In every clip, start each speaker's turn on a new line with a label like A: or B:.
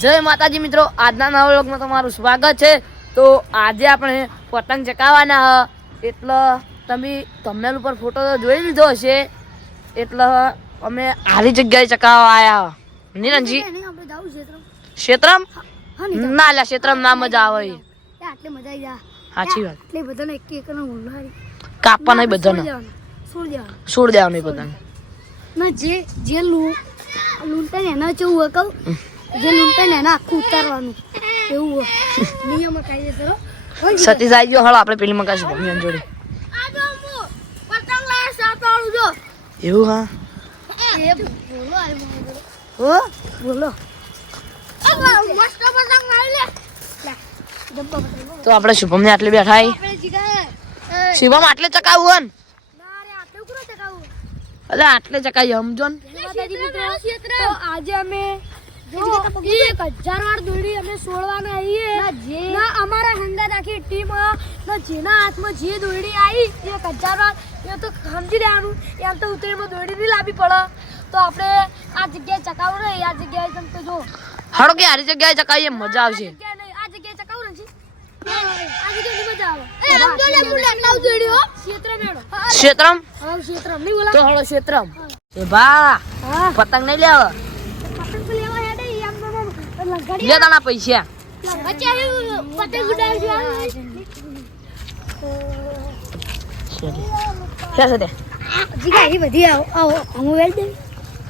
A: જય માતાજી મિત્રો આજના નવા વ્લોગમાં તમારું સ્વાગત છે. તો આજે આપણે પતંગ ચકાવવાના એટલે તમે thumbnail ઉપર ફોટો તો જોઈ લીધો હશે. એટલે અમે આવી જગ્યાએ ચકાવવા આવ્યા નિરંજી ક્ષેત્રમ. ના લ્યા ક્ષેત્રમ ના મજા આવે. સાચી વાત. કાપવા નહીં બધાને.
B: છોડ દેવાનું
A: બધાને.
B: જે જે લૂ લૂંટે ને એના જેવું કહું. જે લૂંટે ને એના આખું ઉતારવાનું. એવું નિયમ કાયદેસર.
A: સતીશ આવી ગયો. હળો આપણે પેલી મકાશું મમ્મી જોડે. એવું હા?
B: ઓ બોલો
A: તો આપણે શુભમને આટલે બેઠા શુભમ આટલે
B: ના ચકાવું?
A: એટલે આટલે ચકાવી સમજો ને
B: આજે અમે એક હજાર વાર દોડી અમે છોડવાના આવીએ ના અમારા હંગાત આખી ટીમ ના જેના હાથમાં જે દોડી આવી એક હજાર વાર એ તો સમજી લેવાનું. એમ તો ઉતરીમાં દોડી નહીં લાવવી પડે. તો આપણે આ જગ્યાએ ચકાવું નહીં આ જગ્યાએ તમે તો જો.
A: કે હારી જગ્યાએ ચકાવીએ મજા આવશે.
B: જગ્યાએ નહીં, આ જગ્યાએ ચકાવું નથી. આ જગ્યાએ મજા આવે. એ આમ જો લે બુલેટ લાવ દોડી હો. ક્ષેત્ર મેળો
A: ક્ષેત્રમ?
B: નહીં બોલા.
A: તો હળો ક્ષેત્રમ. એ ભા પતંગ નહીં લેવા
B: પતંગ તો લેવા હેડે એમ તો આમ લંગડી
A: લે તાના પૈસા. ક્યાં છે તે.
B: જીગા એ બધી આવો આવો હું વેલ દે.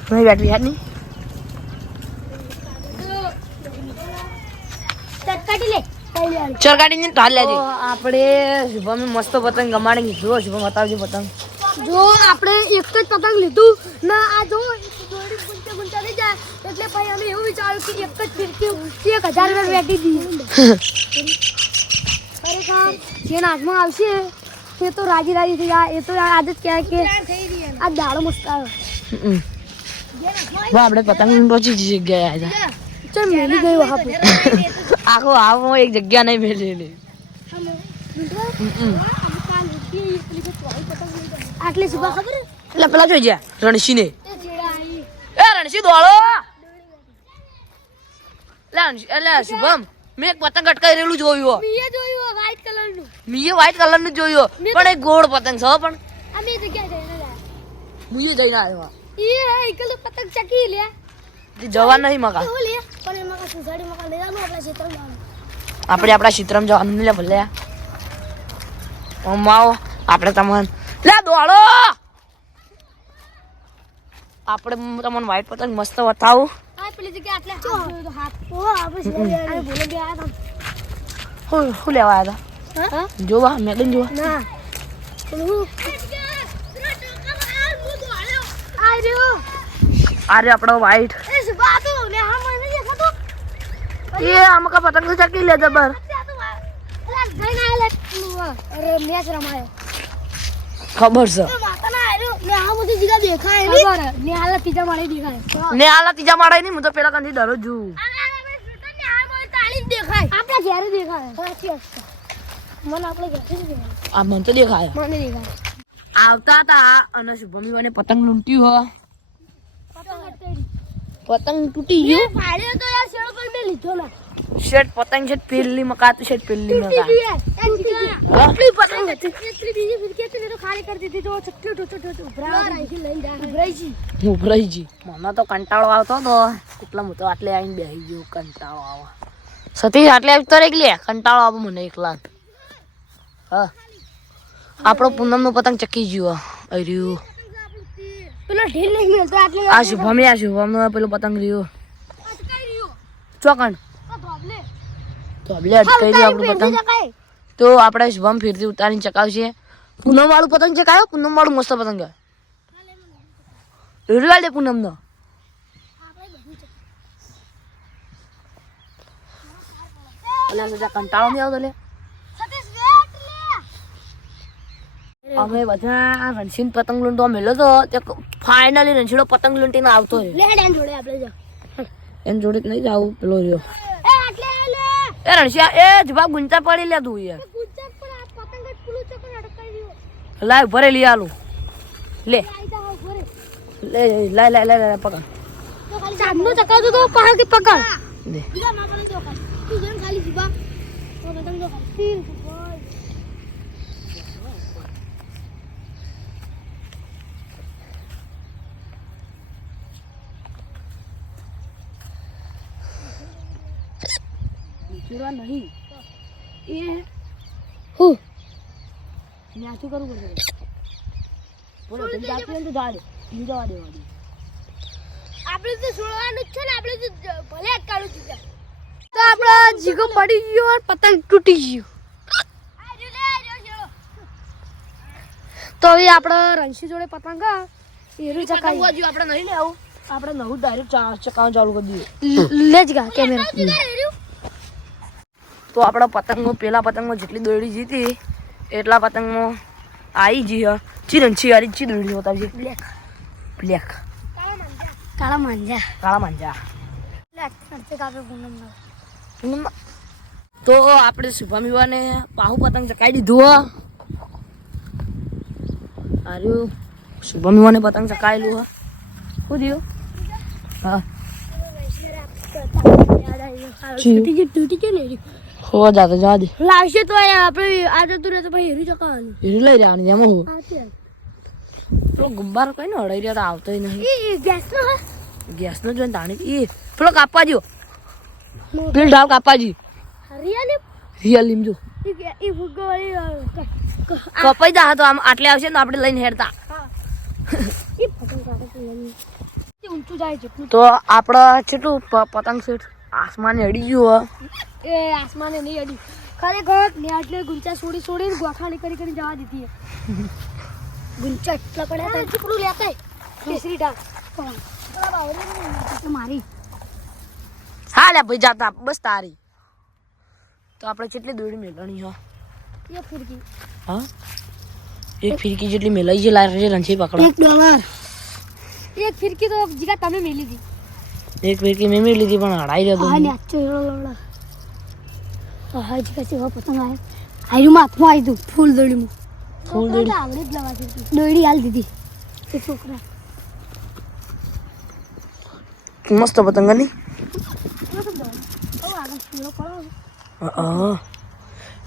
A: નહીં બેટરી યાદ નહીં
B: તટકાટી લે. કઈ
A: ને ટાલ લેજે. આપણે શુભમ મસ્ત પતંગ ગમાડી જો શુભમ બતાવજો પતંગ.
B: જો આપણે એક જ પતંગ લીધું. ના આ જો દોડી ગુંચા ગુંચા થઈ જાય. એટલે ભાઈ અમે એવું વિચાર્યું કે એક જ ફિરકી એક હજાર રૂપિયા વેટી દઈએ. ખરેખર જે નાચમાં આવશે તે તો રાજી રાજી થઈ જાય. એ તો આજે જ કહેવાય કે આ દાડો મસ્ત આવ્યો.
A: આપણે પતંગ પહોંચી જગ્યાએ આવ્યા
B: ચલ મેલી ગયો
A: આખો આવો એક જગ્યા નહીં મેળેલી
B: આટલી સુભા ખબર?
A: એટલે પેલા જોઈ ગયા રણસીને
B: ને
A: એ રણસી દોડો! રણસી એટલે શુભમ મેં એક પતંગ જોયું હો.
B: મેં જોયું
A: મીએ વ્હાઈટ કલરનું. જોયું પણ એ ગોળ પતંગ છે પણ.
B: અમે જગ્યાએ જઈને લાયા.
A: મુએ જઈને આવ્યો
B: ઈ હે, પતંગ ચકી લે.
A: જવા નહીં મકા
B: પણ એમાં કાંઈ સુસાડી માં કાંઈ લેવાનું આપણા ક્ષેત્રમાં.
A: આપણે આપણા ચિત્રમ જવાનું લે ભલે. આપણે તમને લે દોડો! આપણે તમને વ્હાઈટ પતંગ મસ્ત બતાવું.
B: પેલી હાથ જોયો તો હાથ. ઓહો, આપણે સીધા ગયા. આ ભૂલે બે આયા તા.
A: શું શું લેવા આવ્યા
B: હા?
A: હતા જોવા મેડમ જોવા
B: ના. પેલું. આ રહ્યો.
A: અરે આપણો વ્હાઈટ
B: એ
A: આમાં કા પતંગ ચકી લે જબર
B: અરે
A: ખબર છે
B: નેહાલા ત્રીજા માળે દેખાય.
A: નહીં હું તો પેલા કંથી દરરોજ જોઉં
B: આપણા ઘેરે દેખાય. સાચી વાત છે. મને આપણે ઘેરે દેખાય.
A: આ મને તો દેખાય.
B: મને દેખાય.
A: આવતા હતા અને શુભમી મને પતંગ લૂંટ્યું હ. પતંગ તૂટી ગયો.
B: ફાડ્યો તો યાર શેડો પર મેં લીધો ના.
A: શેઠ પતંગ છે પેલી મકાતું છે પેલી મકા?
B: એટલી પતંગ. એટલી બીજી ફિરકી તો ખાલી કરી દીધી તો છઠ્ઠું ઠોઠું ઠોઠું ઉભરાઈ ઉભરાઈ જી
A: હું ભરાઈ જી મને તો કંટાળો આવતો હતો એટલે હું તો આટલે આવીને બેસી ગયો કંટાળો આવે સતીશ આટલે આવી તો રહી લે કંટાળો આવે મને એકલા હા આપણો પૂનમનો પતંગ ચકી ગયો અર્યું
B: પેલો ઢીલ નહીં મળતો આટલે
A: આ શુભમ આ શુભમનો પેલો પતંગ રહ્યો ચોકણ તો આપણે અટકાઈ રહ્યું આપણું પતંગ તો આપણે વમ ફીરથી ઉતારીને ચકાવશે. પૂનમ વાળું પતંગ ચકાયો પૂનમ વાળું મસ્ત પતંગ રેડવા દે પૂનમ નો કંટાળો નહીં આવતો લે. અમે બધા રણસીન પતંગ લૂંટવા મેલો તો તે ફાઇનલી રણછીડો પતંગ લૂંટીને આવતો એમ જોડે નહીં જાવ પેલો રહ્યો.
B: એ
A: રણસિયા એ જ જવાબ ગુંચા પડી લે તું યાર લાય ભરે લઈ આલું. લે.
B: આઈ જા ઉભરે
A: લે લાય લાય લાય લાય પકડ.
B: ચાંદનો ચકાવતો તો પહાડ પકડ?
A: દે
B: તું જેમ ખાલી જીવા તો બતંગ જો ખાલી.
A: ચૂરા નહીં. એ
B: હું?
A: ત્યાં શું કરવું પડશે? બોલો તમે જાતી હોય તો જા દે. જવા દેવા દે.
B: આપણે તો છોડવાનું જ છે ને આપણે તો જ- ભલે અટકાડું જીગા તો આપણો જીગો પડી ગયો અને પતંગ તૂટી ગયો. તો હવે આપણે રણસી જોડે પતંગ એરું ચકાવી
A: હજુ આપણે નહીં લેવું. આપણે નવું ડાયરેક્ટ ચકાવવાનું ચાલુ કરી દઈએ.
B: લેજ જ ગા કેમેરા.
A: તો આપણા પતંગમાં પેલા પતંગમાં જેટલી દોરડી જીતી એટલા પતંગમાં આવી જી હ. ચીરંછી વાળી ચી દોરડી બતાવજે
B: બ્લેક.
A: બ્લેક.
B: કાળા માંજા.
A: કાળા માંજા. તો આપણે શુભામીવાને પાહુ પતંગ ચકાઈ દીધું હ. આર્યું યુવાને પતંગ ચકાયેલું હ. શું થયું? હા.
B: તૂટી ગયું તૂટી ગયું ને
A: હો જાતે જવા દે
B: લાવશે તો આપણે આ જતું રહે તો પછી હેરી ચકાવવાનું
A: હેરી લઈ જવાની એમાં હું પેલો ગુબ્બારો કઈ ને અડાઈ રહ્યા તો આવતોય નહીં
B: ગેસનો ગેસ નો હા
A: ગેસનો જોઈને તાણી એ પેલો કાપવા જો પેલ ઢાળ કાપવા જી
B: રિયલ
A: રિયલ લીમજો કપાઈ જા તો આમ આટલે આવશે ને તો આપણે લઈને હેરતા
B: તે
A: આપણે કેટલું પતંગ સેટ આસમાને અડી ગયું
B: એ આસમાને નહીં અડી. ખરેખર ને આટલે ગુંચા છોડી છોડીને ગોખાણી કરી કરી જવા દીધી ગુંચા એટલા પડ્યા હતા. ચૂકડું લેતા કેસરી ડાળ મારી.
A: હા લે ભાઈ જાતા બસ તારી. તો આપણે કેટલી દોડી મેળવાની હો?
B: એ ફિરકી.
A: હા? એક ફિરકી જેટલી મેલાઈ છે લારે છે રંછી પકડો.
B: એક ડોલર. એક ફિરકી તો જીગા તમે મેલી હતી
A: એક ફિરકી મેં લીધી પણ હડાઈ રહ્યો
B: હા ને આચો એવો લવડા. હા જીગા સેવા પતંગ આવે આયુ હાથમાં આવી તું ફૂલ દોડીમાં
A: ફૂલ દોડી
B: આવડે જ લવા દીધી દોડી હાલ દીધી. એ છોકરા.
A: મસ્ત પતંગની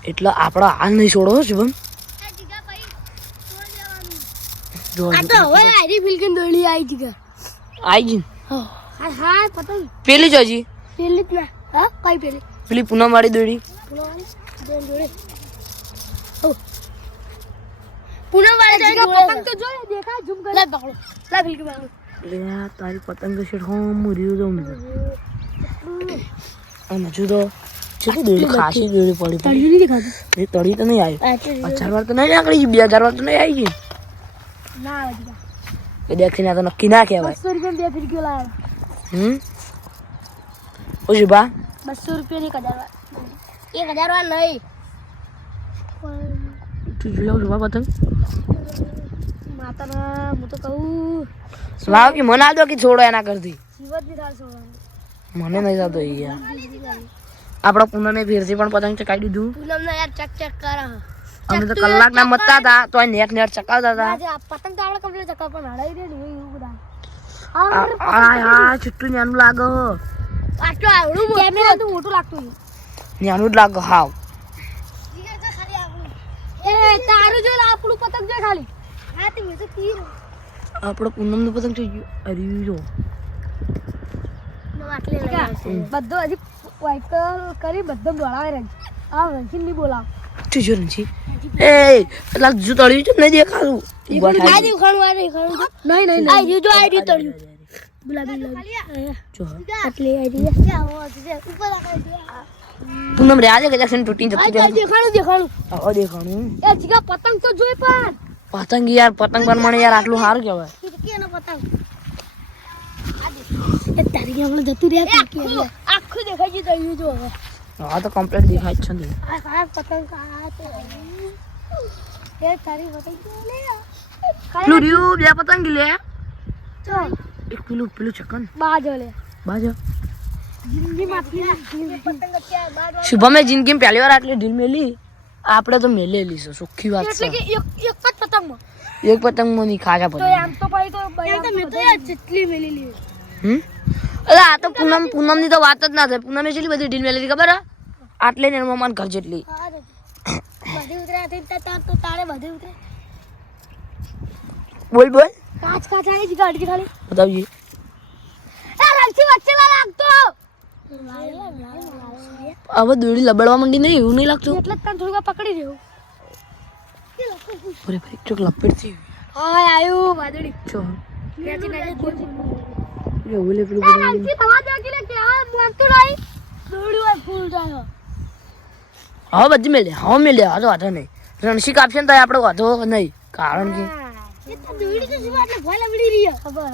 A: એટલે આપણે હાલ નહીં છોડો શિવમ જો
B: આ તો હવે આરી ફિલકન દોડી આવી જીગા
A: આઈ જી
B: હા. હા પતંગ.
A: પેલી જોજી હજી.
B: પેલી જ ના. હા કઈ પેલી?
A: પેલી પૂનમ વાળી દોડી
B: પૂનમ વાળી પતંગ તો જોયે દેખાય ઝૂમ કરી. લે પકડો. લે ફિલકી પકડો
A: લે આ તારી પતંગ શેઠ હો મુર્યું તો મેં અને હજુ કેટલી દોડી ખાસી દોડી પડી પડી.
B: નહીં દેખાતું
A: તળી તો નહીં આવી. હજાર વાર તો નહીં આકડી બે હજાર વાર તો નહીં આવી ગઈ.
B: ના આવે જીગા
A: એ દેખી ના તો નક્કી ના કહેવાય.
B: બસો રૂપિયા બે ફિરકીઓ લાવ્યા
A: હમ? ઓ બા.
B: બસો રૂપિયા એક હજાર વાર એક હજાર વાર નહીં.
A: તું જોઈ આવ શુભા પતંગ.
B: માતાના હું તો કહું.
A: લાવ કે મને દો કે છોડો એના કરતી
B: ની
A: મને નહીં થતો યાર. આપણા પૂનમે ફેરથી પણ પતંગ ચકાઈ દીધું.
B: પૂનમ ના યાર ચક ચક કરા.
A: અમે તો કલાકના મતતા હતા તો આ નેટ નેટ ચકાવતા હતા.
B: આજે પતંગ તો આપણે કમ્પ્લીટ ચકાવ પણ હડાઈ દે ને એવું બધા.
A: આ આ આ નાનું લાગે હો.
B: આટલું આવડું કેમેરા મોટું લાગતું
A: નાનું જ લાગે હાવ.
B: એ તારું જો આપણું પતંગ જો ખાલી. હા તે મેં તો તીર
A: આપણો પૂનમનું પતંગ થઈ અરે જો.
B: બધો હજી વાઇટ કરી બધો બોલાવે રંગ આ રંગીન નહીં બોલાવ.
A: તું જો રંજી એ લાગ જો તળ્યું છે નહીં દેખાતું. પૂનમ રે આજે
B: દેખાણું દેખાણું
A: દેખાણું
B: એ જીગા પતંગ તો જોઈ પણ.
A: પતંગ યાર પતંગ પ્રમાણે યાર આટલું સારું કહેવાય.
B: પતંગ. એ તારી આપણે જતું રહ્યા આખું દેખાઈ ગયું તળ્યું જો હવે.
A: હા તો કમ્પ્લીટ દેખાય છે ને.
B: આ આ પતંગ આ તે. એ તારી પતંગ લે.
A: પેલું રહ્યું બે પતંગ લે એક પેલું પેલું ચકન
B: બાજો લે
A: બાજો
B: જિંદગી પતંગ
A: શુભમે જિંદગીમાં પહેલી વાર આટલી ઢીલ મેલી આપણે તો મેલેલી છે સુખી વાત
B: એટલે
A: છે
B: એક એક જ પતંગમાં
A: એક પતંગમાં નહીં ખાજા
B: તો
A: પતંગ
B: આમ તો ભાઈ તો મેં તો જેટલી મેલી
A: હમ? અરે આ તો પૂનમ પૂનમની તો વાત જ ના થાય. પૂનમે કેટલી બધી ઢીલ મેલી ખબર હે? આટલે ને મમાન ઘર જેટલી.
B: બધી ઉતર્યા હતી તો તાર તો તારે બધી ઉતરે
A: બોલ બોલ.
B: કાચ કાચ આવી જ ગાડી ખાલી
A: બતાવજી.
B: એ રણછી વચ્ચે લાગતો.
A: હવે દોડી લબડવા માંડી નહીં એવું નહીં લાગતું.
B: એટલે તને થોડું પકડી રહ્યો
A: ફરી ભાઈ ચોક લપેટ થઈ
B: હાય આયુ વાદળી.
A: છો
B: ક્યાંથી નાખી
A: એવું લે પેલું
B: એ રણછી થવા દે કે કે આ માનતું નહીં. દોડ્યું ફૂલ જાય
A: હા બધી મેલે હા મેલે હા તો વાંધો નહીં. રણસી કાપશે ને તો આપણે વાંધો નહીં. કારણ કે
B: એ તો દોડી તો એટલે રહ્યો ખબર.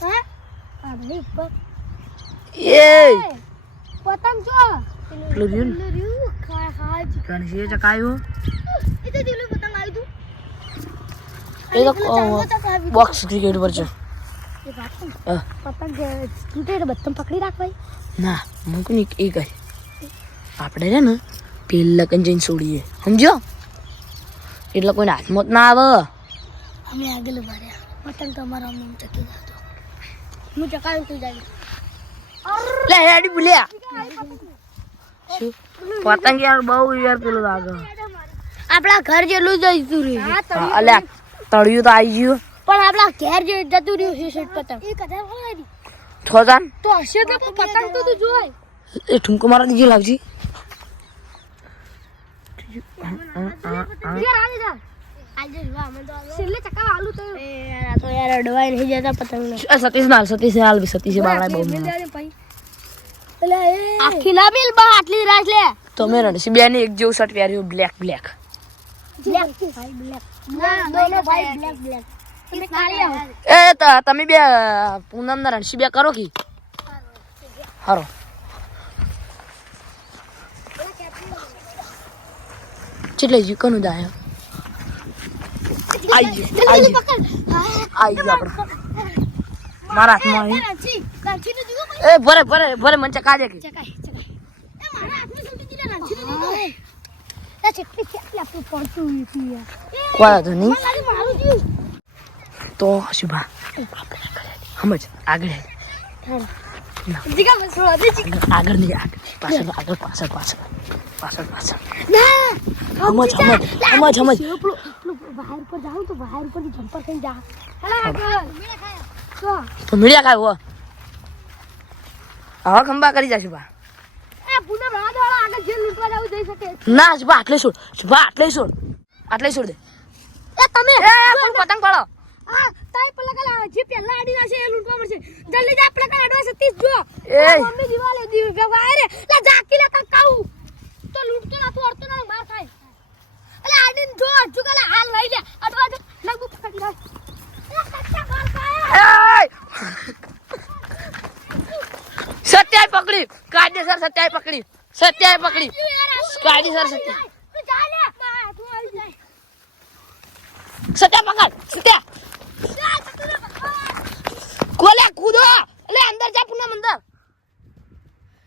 B: હા? આ
A: એ!
B: પતંગ જો.
A: પેલું રહ્યું
B: પેલું રહ્યું. ખા ખાજ
A: રણસીએ ચકાયું
B: એ તો દિલું પતંગ આવ્યું તું
A: એ તો બોક્સ ક્રિકેટ પર છે
B: છે. પતંગ પકડી રાખવાય
A: ના ની એ કહે આપણે છે ને પેલા કન જઈને છોડીએ. સમજો એટલે કોઈને હાથમાં જ ના આવે.
B: અમે આગળ ભર્યા પતંગ તો અમારા અમને ચકી જતો હું ચકાયું તું જાય
A: લે હેડી ભૂલ્યા શું? પતંગ યાર બહુ યાર પેલું લાગે.
B: આપણા ઘર જેટલું જ જતું રહ્યું
A: હા, અલ્યા તળિયું તો આવી ગયું.
B: પણ આપણા ઘેર જે જતું રહ્યું છે શેઠ પતંગ.
A: છો જાન.
B: તો હશે તો પતંગ તો તું જોય.
A: એ ઠુમકો મારા દીજે લાવજી.
B: યાર આવી જા. આજે જોવા અમે તો છેલ્લે ચકાવ આલુ તો એ યાર આ તો યાર અડવાઈ નહીં જતા પતંગ ને
A: એ સતીશ ના સતીશ હાલ બી સતીશે બાવળા બહુ મને.
B: આખી ના મિલ બા આટલી રાખ લે.
A: તો મેં રણસી બેન એક જેવું શર્ટ પહેર્યું બ્લેક બ્લેક
B: બ્લેક ભાઈ બ્લેક ના દોનો ભાઈ બ્લેક બ્લેક તમે
A: એ તમે બે પૂનમ ના રણસી બે કરો કી? હારો. ચેટલે જીકોનું દાય ગયું, આઈ ગયું. આપણે. મારા હાથમાં આવી એ ભરે ભરે ભરે મને ચકા કે. તો શુભા સમજ? આગળ આગળ નહીં આગળ. પાછળ આગળ પાછળ પાછળ. પાછળ પાછળ.
B: ના.
A: સમજ સમજ સમજ સમજ
B: વાયર પર જાઉં તો વાયર ઉપરથી જમ્પર થઈ જા. તો
A: મીડિયા ખાય હો. હવે ખંભા કરી જાશું બા
B: એ પૂનમ રાત વાળા આગળ જે લૂંટવા જાવ જઈ શકે.
A: ના શુભા આટલે છોડ. શુભા આટલે છોડ. આટલે છોડ દે.
B: એ તમે.
A: એ પતંગ પાડો.
B: હા તાઈ પેલા કાલા જે પહેલા આડી નાશે એ લૂંટવા મળશે. જલ્દી જા આપણે કાલા અડવા સતીશ જો.
A: એ.
B: મમ્મી દિવાલે દી ગવાય રે લે જાકી લે તો લૂંટતો ના તું અડતો ના માર ખાય એટલે આડીન જો હજુ કાલા હાલ લઈ લે. અડવા જો લગુ પકડી લે!
A: સત્યાય પકડી. કાયદેસર સત્યાય પકડી. સત્યાય પકડી. સત્ય
B: લે? બા તું
A: સત્યા પકડ. સત્યા કોલે કૂદો. એટલે અંદર જા પૂનમ અંદર.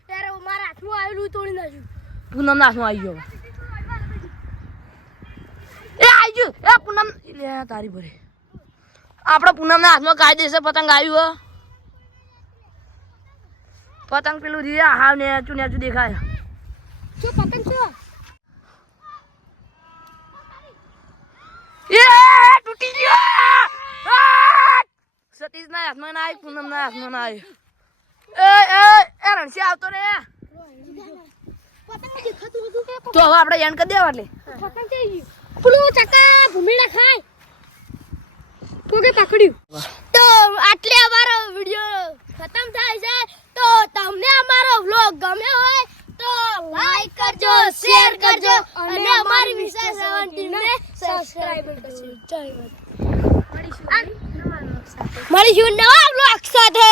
B: ત્યારે મારા હાથમાં આવેલું તોડી નાખ્યું
A: પૂનમ ના હાથમાં આવી ગયો. એ એ પૂનમ લે તારી ભરે પૂનમ ના હાથમાં કાયદેસર પતંગ આવ્યું હો. પતંગ પેલું રીયા હાવ ને નેચું નેચું દેખાય.
B: શું પતંગ છે
A: એ તૂટી ગયો! સતીશ ના હાથમાં ના આવી પૂનમ ના હાથમાં ના આવી. એ એ એ રણસી આવતો રે. તો હવે આપણે એન્ડ કરી દેવા એટલે.
B: પેલું ચકા ભૂમિડા ખાય. તો પકડ્યું તો આટલે અમારો વિડિયો ખતમ થાય છે. તો તમને અમારો વ્લોગ ગમ્યો હોય તો લાઈક કરજો શેર કરજો અને અમારી વિશેષ ટીમને સબસ્ક્રાઇબ કરજો. જય માતા મળીશું નવા વ્લોગ સાથે?